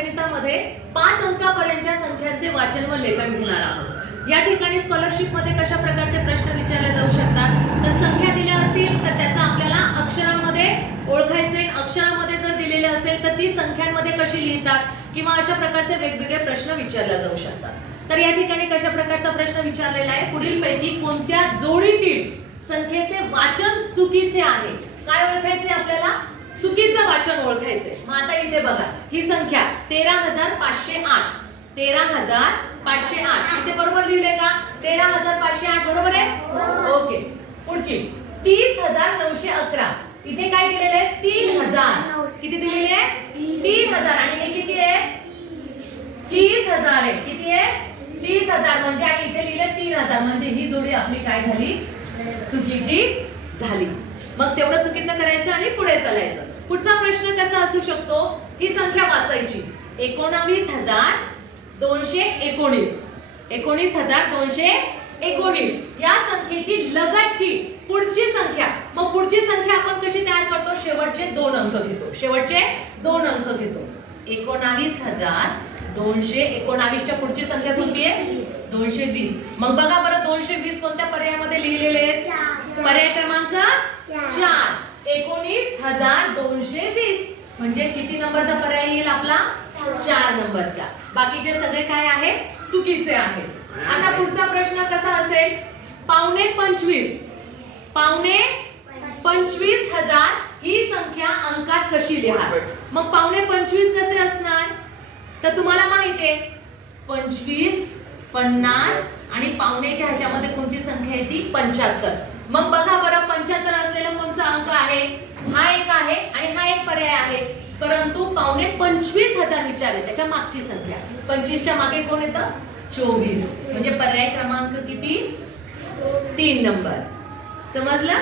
अंकगणितामध्ये 5 अंकापर्यंतच्या संख्यांचे वाचन व लेखन घेणार आहोत। या ठिकाणी स्कॉलरशिप मध्ये कशा प्रकारचे प्रश्न विचारले जाऊ शकतात, तर संख्या दिल्या असतील तर त्याचा आपल्याला अक्षरामध्ये ओळखायचे, अक्षरामध्ये जर दिलेले असेल तर ती संख्यांमध्ये कशी लिहितात किंवा अशा प्रकारचे वेगवेगळे प्रश्न विचारले जाऊ शकतात। तर या ठिकाणी कशा प्रकारचा प्रश्न विचारलेला आहे, पुढील पैकी कोणत्या जोडीतील संख्येचे वाचन चुकीचे आहे, काय ओळखायचे आपल्याला, चुकीचं वाचन ओळखायचे। मग आता इथे बघा ही संख्या 13,508, 13,508 इथे बरोबर लिहिले का, 13,508 बरोबर आहे, ओके। पुढची 30,911 इथे काय दिलेले आहे, 3,000, किती दिलेले आहे, 3,000 आणि हे किती आहे, 30,000 आहे, किती आहे, 30,000 म्हणजे आणि इथे लिहिले 3,000 म्हणजे ही जोडी आपली काय झाली, चुकीची झाली। मग तेवढं चुकीचं करायचं आणि पुढे चालायचं। पुढचा प्रश्न कसा असू शकतो, ही संख्या वाचायची 19,219, 19,219 या संख्येची लगतची पुढची संख्या। मग पुढची संख्या आपण कशी तयार करतो, शेवटचे 2 अंक घेतो, शेवटचे 2 अंक घेतो। 19,219 च्या पुढची संख्या कोणती आहे, 220। मग बघा बरं 220 कोणत्या पर्यायामध्ये लिहिलेले आहेत, पर्याय क्रमांक 4, 19,220 म्हणजे किती नंबरचा पर्याय येईल आपला, 4 नंबरचा। बाकीचे सगळे काय आहेत, चुकीचे आहेत। आता पुढचा प्रश्न कसा असेल, 25,000 ही संख्या अंकात कशी लिहाल। मग 25,000 कसे असणार, तर तुम्हाला माहिती आहे 25, 50 आणि पावणेच्या ह्याच्यामध्ये कोणती संख्या आहे ती 75। मग बघा बरं 75 असलेला कोणता अंक आहे, हा एक आहे आणि हा एक पर्याय आहे, परंतु 25,000 विचारले त्याच्या मागची संख्या, 25 च्या मागे कोण येतं, 24 म्हणजे पर्याय क्रमांक किती, 3 नंबर। समजलं।